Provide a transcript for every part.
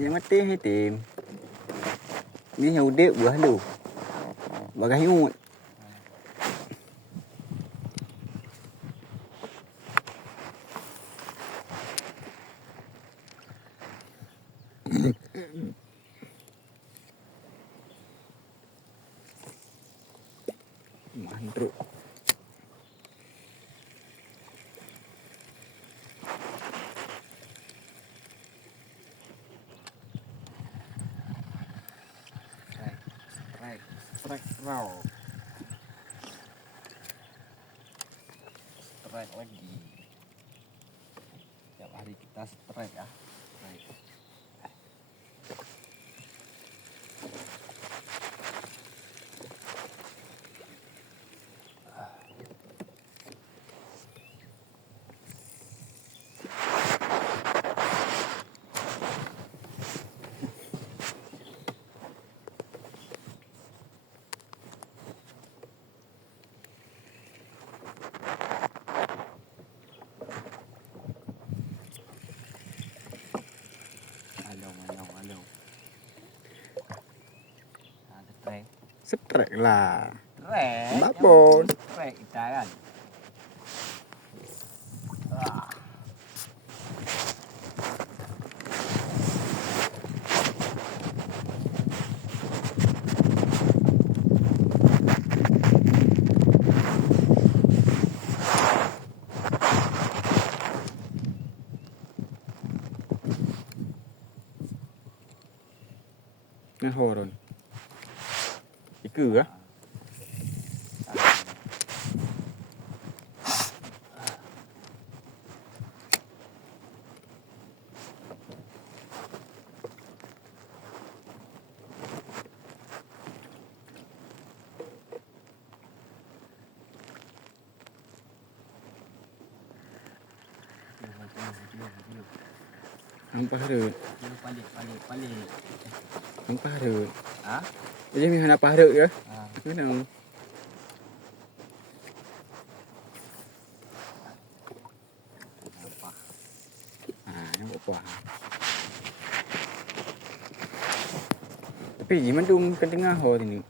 Yang mati hitim. Dia yang udik buah lu. Bagai hiut. Mandruk. Strike raw. Strike lagi. Tiap hari kita strike ya. Strike. Alau. Ada strike. Strike lah. Strike. Babon. Strike kita kan. Ngan horon. Iku kah? Nampak harut. Balik. Nampak harut. Hah? Jadi ni nak harut ke? Ah. Mana? Nampak. Nampak apa? Tapi gimana tu ke tengah ho ni?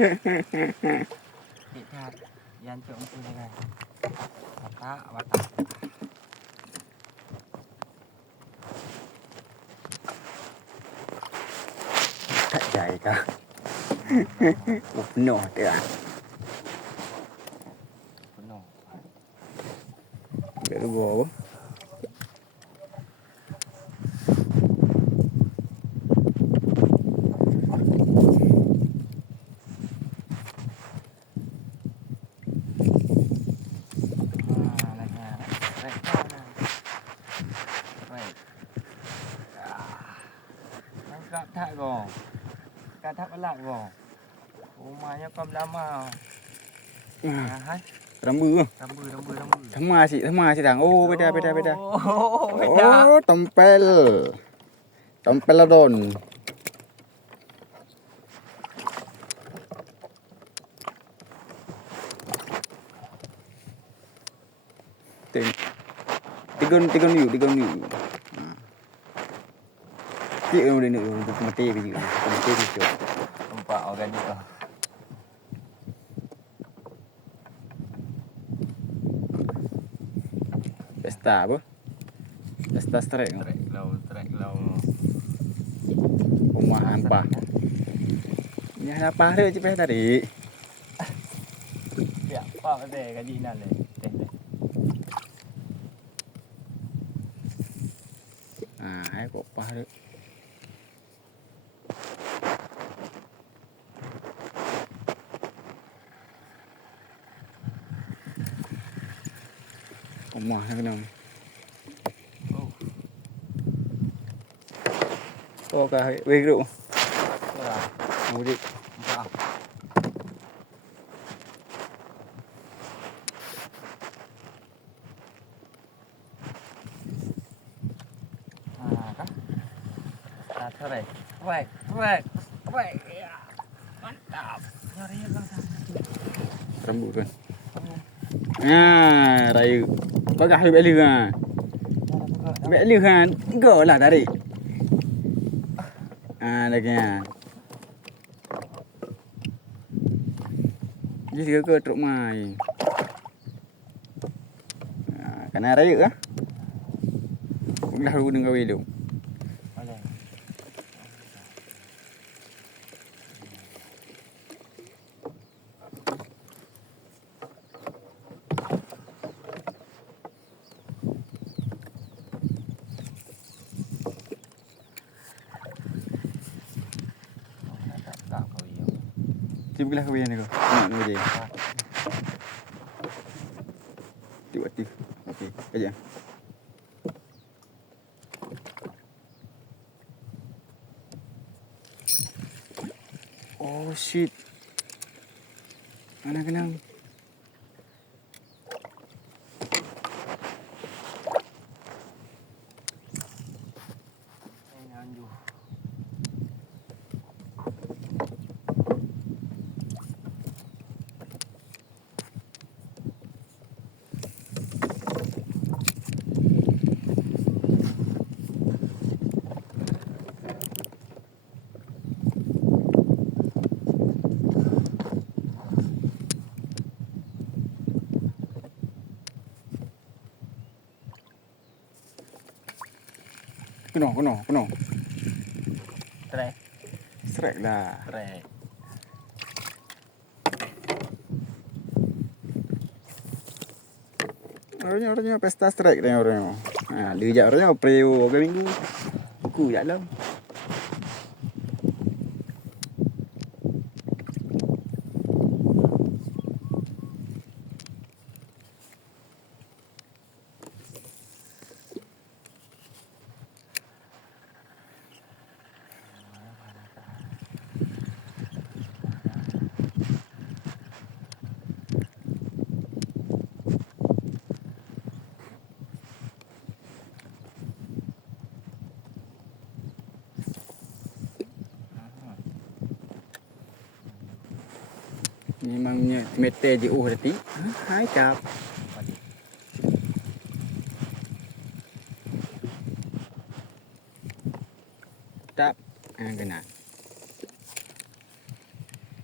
Lihat, yang cok empun ni kan. Watak. Tak jai kah? Penuh tu ah. Penuh. Dia luar apa? Kat tak pelak kau. Rumahnya kau lama. Hai. Rambu. Rambu. Sama si tang. Oh, beda. Oh, Oh, tempel. Tempel ladon. Tigon ni. Cik orang dia nak mati biji. Mati biji. Nampak organik kau. Pesta apa? Pesta strike. Trek lau. Rumah hampa. Ni apa ada je tadi? Ya, apa deh gaji nan deh. Hai kok pahar. Rumah kena. Oh kah, weh group. Mudik. Nampak. Sore. Wek, wek, wek. Ya. Mantap. Nyari bang. Rambut kan. Raya. Bagah balik lih kan. Balik lih kan. Go lah tarik. Lagi ya. Jadi ke truk mai. Kena raya kah? Dah lu dengan welu. Boleh. Tak kau iyo. Tiba kau yang ni kau. Nak ni dia. Tiba tiba. Okey, kerja. Oh shit. Mana kenang? Ini anju. Kena. Trek, Strike dah. trek. Orangnya pesta strike dia orangnya. Dia orangnya preo ke minggu. Buku dalam. Memangnya meter je tadi. Hai cap. Padi. Tap. Kena.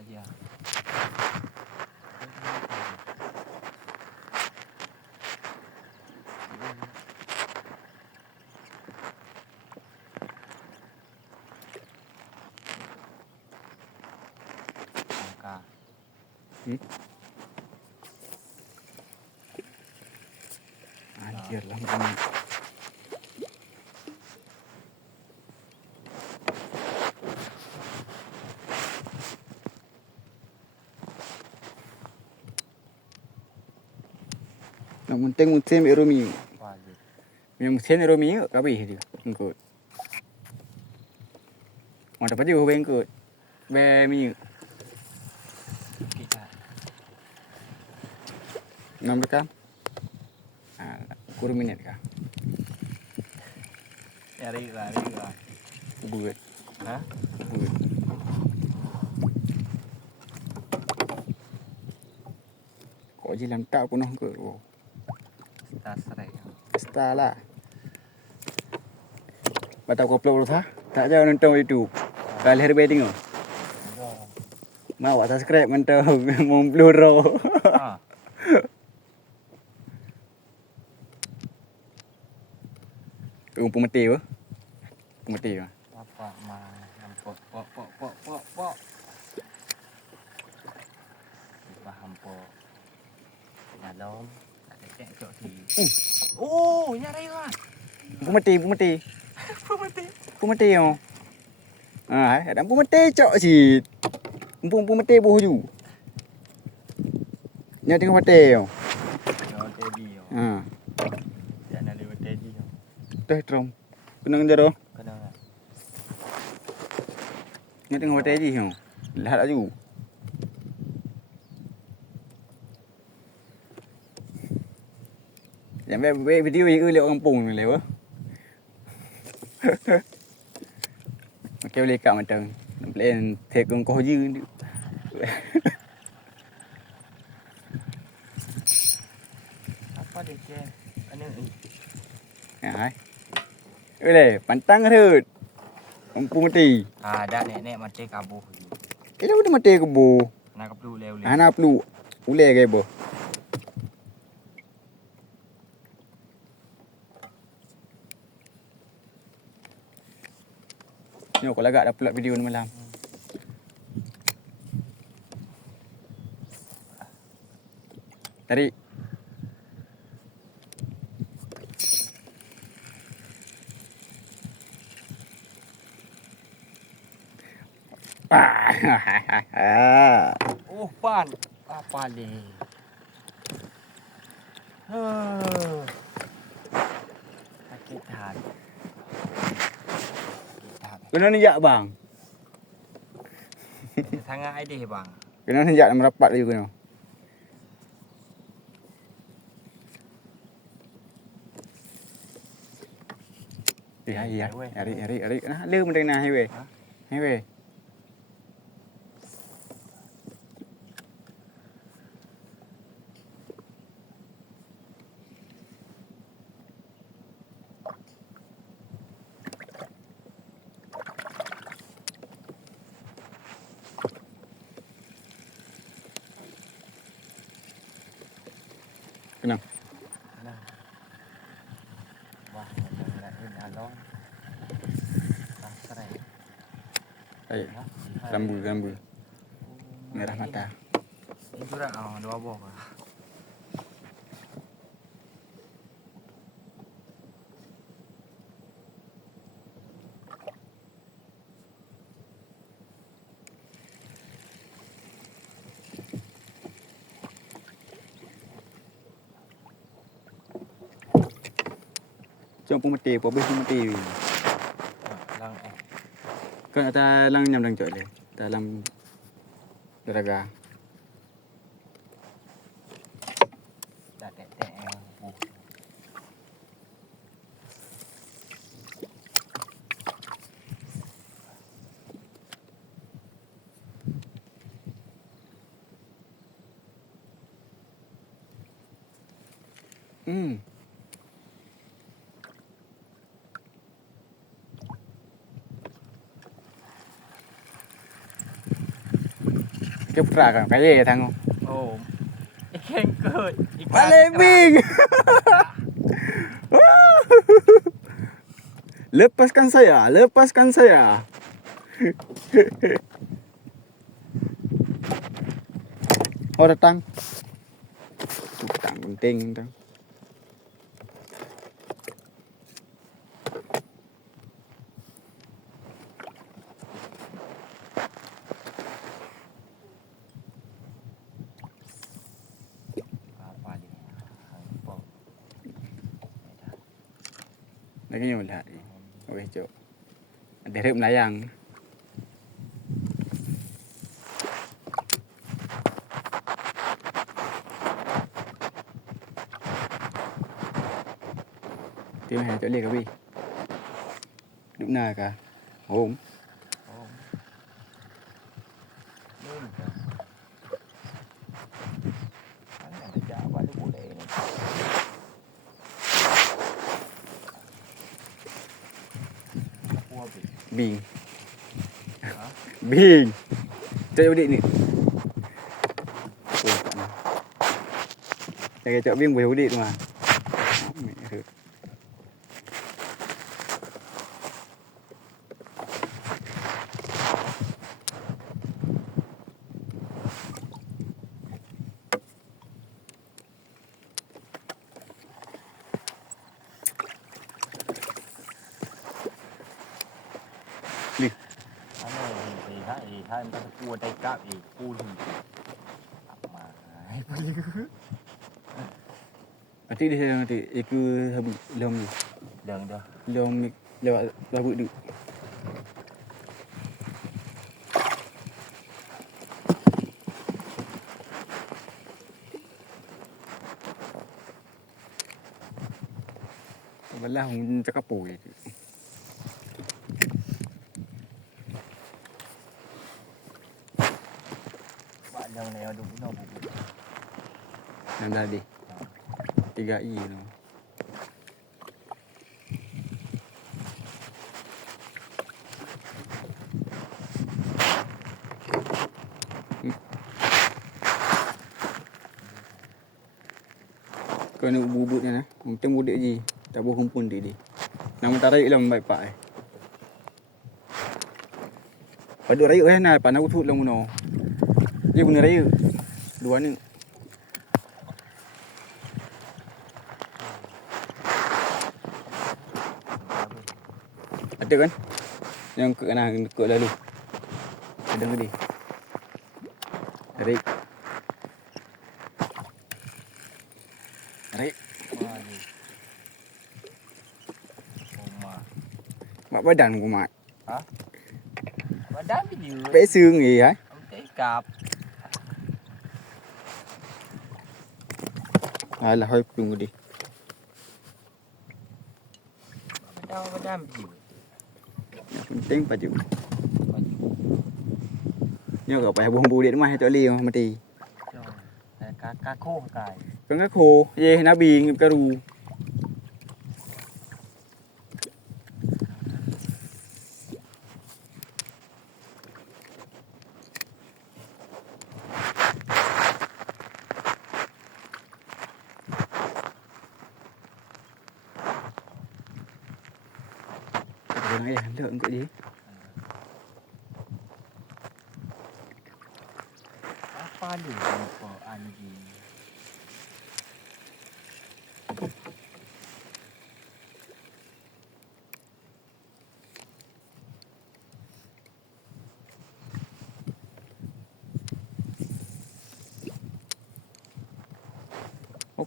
Aja. Angka. Anjir lah macam. Nak munteng Romi. Wajib. Yang munteng Romi kabeh dia. Engkut. Mau dapat dia engkut. Be mi. Kita. 6 rekam. Kurang minit kah? Nyari lah. Buat. Hah? Buat. Kau je lantak pun ke? Oh. Kita serai. Pesta lah. Batau koplo dulu tak jauh nonton YouTube. Kali hari bedding oh. Mau subscribe nonton mau bluro. Ah. Pemeti apa? Pemeti apa? Apa mah pok. Paham pok. Nyalom. Ada cek si. Oh, nyari lah. Pemeti. Pemeti oh. Ada pemeti cok si. Pemeti boh ju. Nya tengok mati oh. Jangan tadi yo. Jangan lewat tadi yo. Teh trom. Kena jaro. Kena. Nya tengok mati ji oh. Lihat aju. Yang video yang orang kampung ni lewa. kêu lê cả mà trần lên thiệt còn có dư nữa. Apa dia je? Ana ni. Ai lê pantang rut mumpung mati Dah nek mati kabuh. ila udah mati ke bu Nak perlu le. ana perlu ule ke bu Nyok kalau agak dapat video ni malam. Tarik. Oh, pan. Apa le? Sakit hati. Kena nijak bang. Sangat idea bang. Kena nijak merapat lagi kena. Iya, hari. Nah, lu mending nah hewe. Hewe. Kenapa? Nah. Wah, nak along. Asrai. Ayo, lambu. Merah mata. Itu dah dua buah. Cuma pun mati, habis pun mati. Lang Kan ata lang nyam dang cok le. Dalam daraga. dah tek. Cái phra kan kaya thằng. Oh. Ikan kot. Malebing. Lepaskan saya. Oh datang. Datang penting datang. Apa dia? Hampa. Lagi nyul lihat. Okey cok. Ada rep melayang. Tìm hai chỗ liệt cái đúng nào cả ốm Ni ke? Mana ada Jawa ada boleh ni. Apa habis? Bing Ha? Bing Cok udik ni Jaga cok Bing boleh udik tu mah Mana ni? Hai entah kuat tai kap pul. Apa? Hai pul. Nanti dia nanti ikut habis lom ni Dang dah. lom ni lewat labut tu Belah cakap apa je Yang ni ada guna buku. Yang tadi 3i tu. Kau nak bubut kan? Mungkin budak je. Tak boleh kumpul dia. Nama tak raik lah baik pak. Paduk raik kan nak panau thut lang muno. Dia guna raik. Dua ni. Ada kan? Yang ke kanan ke lalu. Ada ke dia? Raik. Raik. Mari. Rumah. Mak badan ku mak. Ha? Badan dia. Bek sương gì hả? Ông thấy cặp. Alah, hoi tunggu dia. Badan dia. Yang penting baju. Nhớ cậu phải buông bù điện mai cho liều mà thì. Cá khô cài. Con cá khô, dê nó biên cá ru. Cái này lượng cái gì? Apa ni apa anjing?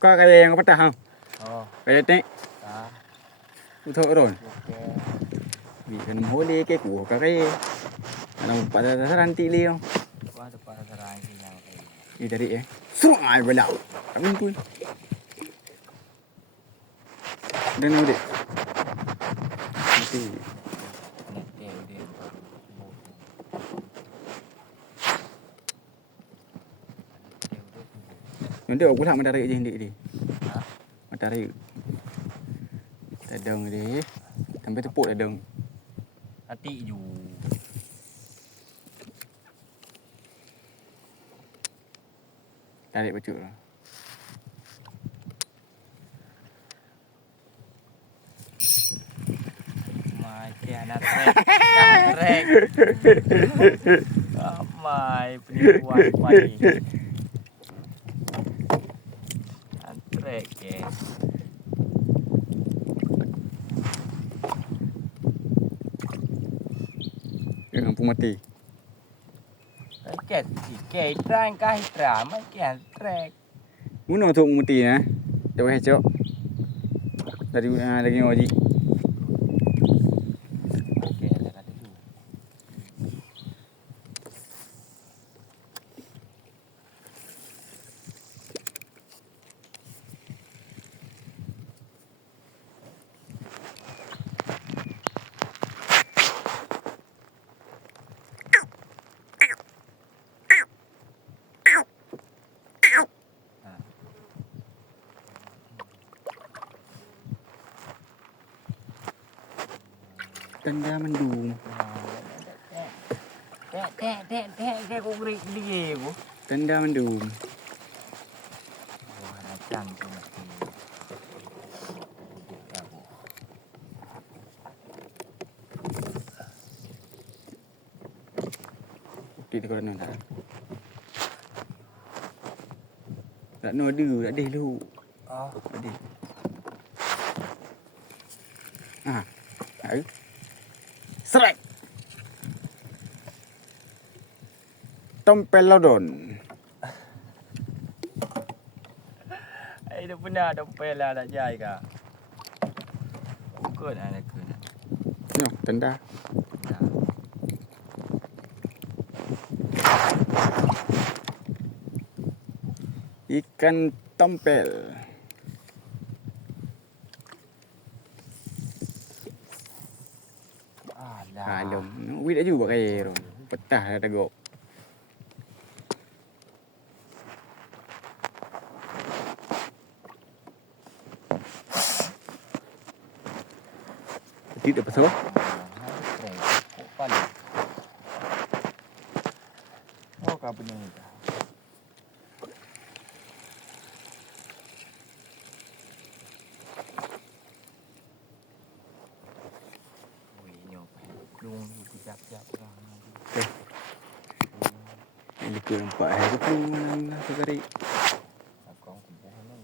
Có cái đèn có bắt ra không? Oh, Cái đấy. dah. Tôi thợ rồi. Okey. Vì cái nấm hối đi cái củ cái nó pada nanti liu. Wah, depan serai hilang tadi. Ni dari suruh ai belau. Kami pun. Dan udah. Nanti Nanti dia. nanti aku lah mendarik je hendak dia. Ha? Mendarik. Tadang dia. Sampai tepuk tadang. Nanti you. Tarik bacuk lah. Mai kianat trek. Trek. Mai penipuan mai. Trek ke. Dia lampu mati. Trek ke trang kai drama kian trek. Muốn nào thụng mati na. Đâu hay chỗ. Dari lagi ngaji. Okey, dah kata tu. Tanda mendung. Teh kau beri dia bu. Tanda mendung. Wah, macam tu mesti. Bukti dia korang tak. Tak no ada, tak ada lu. Oh, Tak ada. Ah. Ai. Strike. Tompel lodon. dah pernah dompet lah nak jai kah? Ikut lah nak kena. Yo, tanda. Ikan tompel. Alah. Alum. Wit aja buat kaya ron. Petah dah tegok. Tidak betul. Kok paling. Oh, kapan ini? Wih, nyoba. Belum jap-jap lah. Ini ke nampak hari tu mana sekali. Aku kumpul ni.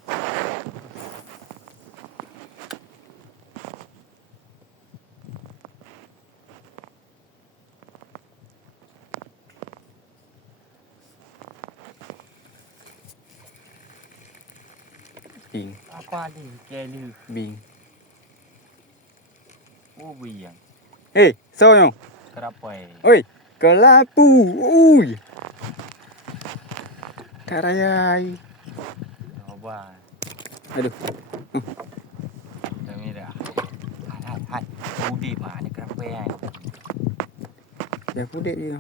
Bing, Apa ni? Kelu. bing. Oh, biang. So yo. Kerapai. Oi, kelapu. Ui. Karayai. Coba. Aduh. Kami dah. Hai. Budi mana kerapai ni? Ya kudet dia.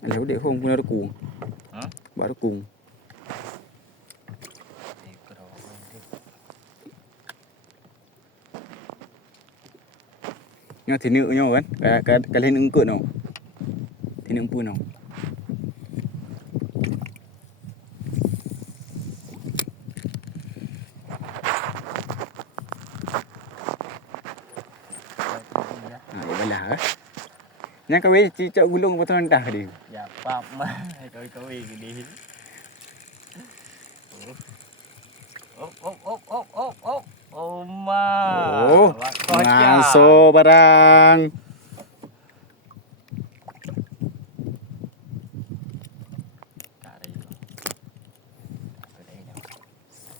Alah kudet hong guna rekung. Ha? Baru rekung. Nyo thini nyo kan. Kalian engkut no. Thini empun no. Ha, ya balah ah. Yang kau cicak gulung potong entah dia. Ya, pap mah. Kau gini. Oh, ma. Oh, ngaso barang.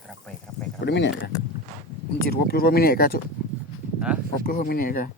Kerapai. Berapa minit kah? Anjir 22 minit kah, Cuk? Hah? 22 minit kah?